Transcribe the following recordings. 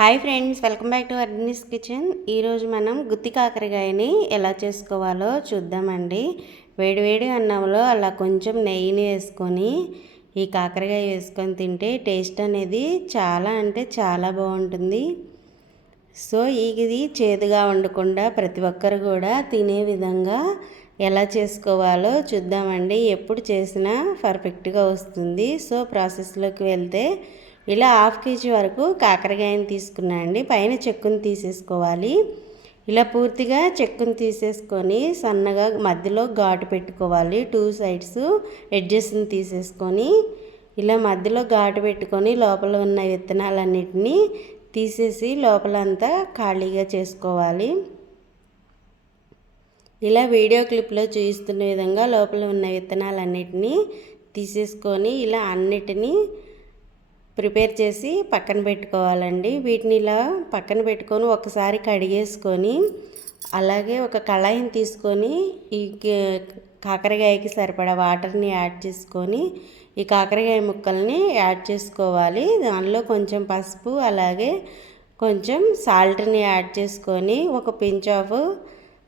Hi friends welcome back to Arnis kitchen. ఈరోజు మనం గుత్తి కాకరకాయని ఎలా చేసుకోవాలో చూద్దామండి. వేడివేడి అన్నంలో అలా కొంచెం నెయ్యిని వేసుకొని ఈ కాకరకాయ వేసుకొని తింటే టేస్ట్ అనేది చాలా అంటే చాలా బాగుంటుంది. సో ఇది చేదుగా ఉండకుండా ప్రతి ఒక్కరు కూడా తినే విధంగా ఎలా చేసుకోవాలో చూద్దామండి. ఎప్పుడు చేసినా పర్ఫెక్ట్గా వస్తుంది. సో ప్రాసెస్లోకి వెళ్తే ఇలా హాఫ్ కేజీ వరకు కాకరకాయని తీసుకున్నా అండి. పైన చెక్కుని తీసేసుకోవాలి. ఇలా పూర్తిగా చెక్కుని తీసేసుకొని సన్నగా మధ్యలో ఘాటు పెట్టుకోవాలి. టూ సైడ్స్ ఎడ్జెస్ని తీసేసుకొని ఇలా మధ్యలో ఘాటు పెట్టుకొని లోపల ఉన్న విత్తనాలన్నిటినీ తీసేసి లోపలంతా ఖాళీగా చేసుకోవాలి. ఇలా వీడియో క్లిప్లో చూపిస్తున్న విధంగా లోపల ఉన్న విత్తనాలన్నిటినీ తీసేసుకొని ఇలా అన్నిటినీ ప్రిపేర్ చేసి పక్కన పెట్టుకోవాలండి. వీటిని ఇలా పక్కన పెట్టుకొని ఒకసారి కడిగేసుకొని అలాగే ఒక కళాయిని తీసుకొని ఈ కాకరకాయకి సరిపడా వాటర్ని యాడ్ చేసుకొని ఈ కాకరకాయ ముక్కల్ని యాడ్ చేసుకోవాలి. దానిలో కొంచెం పసుపు అలాగే కొంచెం సాల్ట్ని యాడ్ చేసుకొని ఒక పించ్ ఆఫ్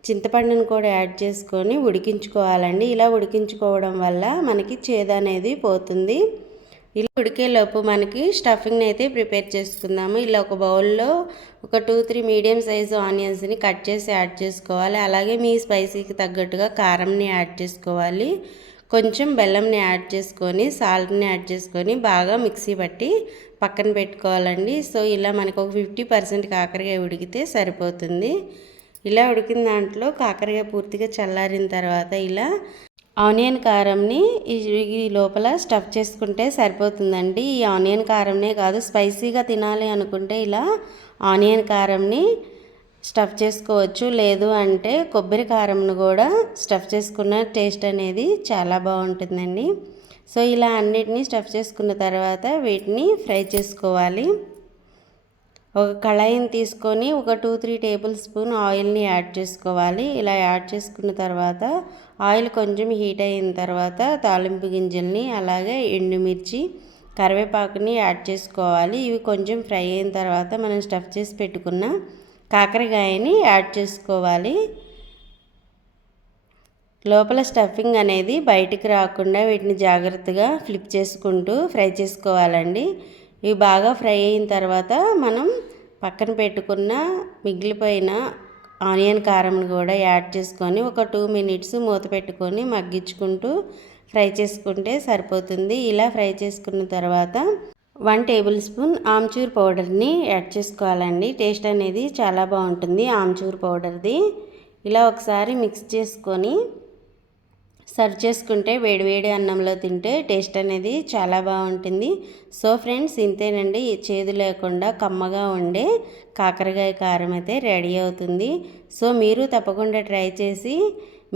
చింతపండుని కూడా యాడ్ చేసుకొని ఉడికించుకోవాలండి. ఇలా ఉడికించుకోవడం వల్ల మనకి చేదు అనేది పోతుంది. ఇలా ఉడికేలోపు మనకి స్టఫింగ్ని అయితే ప్రిపేర్ చేసుకుందాము. ఇలా ఒక బౌల్లో ఒక టూ త్రీ మీడియం సైజు ఆనియన్స్ని కట్ చేసి యాడ్ చేసుకోవాలి. అలాగే మీ స్పైసీకి తగ్గట్టుగా కారంని యాడ్ చేసుకోవాలి. కొంచెం బెల్లంని యాడ్ చేసుకొని సాల్ట్ని యాడ్ చేసుకొని బాగా మిక్సీ పట్టి పక్కన పెట్టుకోవాలండి. సో ఇలా మనకు ఒక ఫిఫ్టీ పర్సెంట్ కాకరకాయ ఉడికితే సరిపోతుంది. ఇలా ఉడికిన దాంట్లో కాకరకాయ పూర్తిగా చల్లారిన తర్వాత ఇలా ఆనియన్ కారంని ఈ లోపల స్టఫ్ చేసుకుంటే సరిపోతుందండి. ఈ ఆనియన్ కారంనే కాదు స్పైసీగా తినాలి అనుకుంటే ఇలా ఆనియన్ కారంని స్టఫ్ చేసుకోవచ్చు. లేదు అంటే కొబ్బరి కారంను కూడా స్టఫ్ చేసుకున్న టేస్ట్ అనేది చాలా బాగుంటుందండి. సో ఇలా అన్నిటినీ స్టఫ్ చేసుకున్న తర్వాత వీటిని ఫ్రై చేసుకోవాలి. ఒక కళాయిని తీసుకొని ఒక టూ త్రీ టేబుల్ స్పూన్ ఆయిల్ని యాడ్ చేసుకోవాలి. ఇలా యాడ్ చేసుకున్న తర్వాత ఆయిల్ కొంచెం హీట్ అయిన తర్వాత తాలింపు గింజల్ని అలాగే ఎండుమిర్చి కరివేపాకుని యాడ్ చేసుకోవాలి. ఇవి కొంచెం ఫ్రై అయిన తర్వాత మనం స్టఫ్ చేసి పెట్టుకున్న కాకరకాయని యాడ్ చేసుకోవాలి. లోపల స్టఫింగ్ అనేది బయటికి రాకుండా వీటిని జాగ్రత్తగా ఫ్లిప్ చేసుకుంటూ ఫ్రై చేసుకోవాలండి. ఇవి బాగా ఫ్రై అయిన తర్వాత మనం పక్కన పెట్టుకున్న మిగిలిపోయిన ఆనియన్ కారంని కూడా యాడ్ చేసుకొని ఒక టూ మినిట్స్ మూత పెట్టుకొని మగ్గించుకుంటూ ఫ్రై చేసుకుంటే సరిపోతుంది. ఇలా ఫ్రై చేసుకున్న తర్వాత వన్ టేబుల్ స్పూన్ ఆమ్చూర్ పౌడర్ని యాడ్ చేసుకోవాలండి. టేస్ట్ అనేది చాలా బాగుంటుంది ఆమ్చూర్ పౌడర్ది. ఇలా ఒకసారి మిక్స్ చేసుకొని సర్వ్ చేసుకుంటే వేడివేడి అన్నంలో తింటే టేస్ట్ అనేది చాలా బాగుంటుంది. సో ఫ్రెండ్స్ ఇంతేనండి. చేదు లేకుండా కమ్మగా ఉండే కాకరకాయ కారం అయితే రెడీ అవుతుంది. సో మీరు తప్పకుండా ట్రై చేసి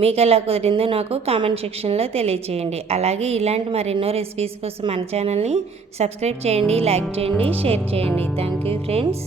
మీకు ఎలా కుదిరిందో నాకు కామెంట్ సెక్షన్లో తెలియచేయండి. అలాగే ఇలాంటి మరెన్నో రెసిపీస్ కోసం మన ఛానల్ని సబ్స్క్రైబ్ చేయండి లైక్ చేయండి షేర్ చేయండి. Thank you friends.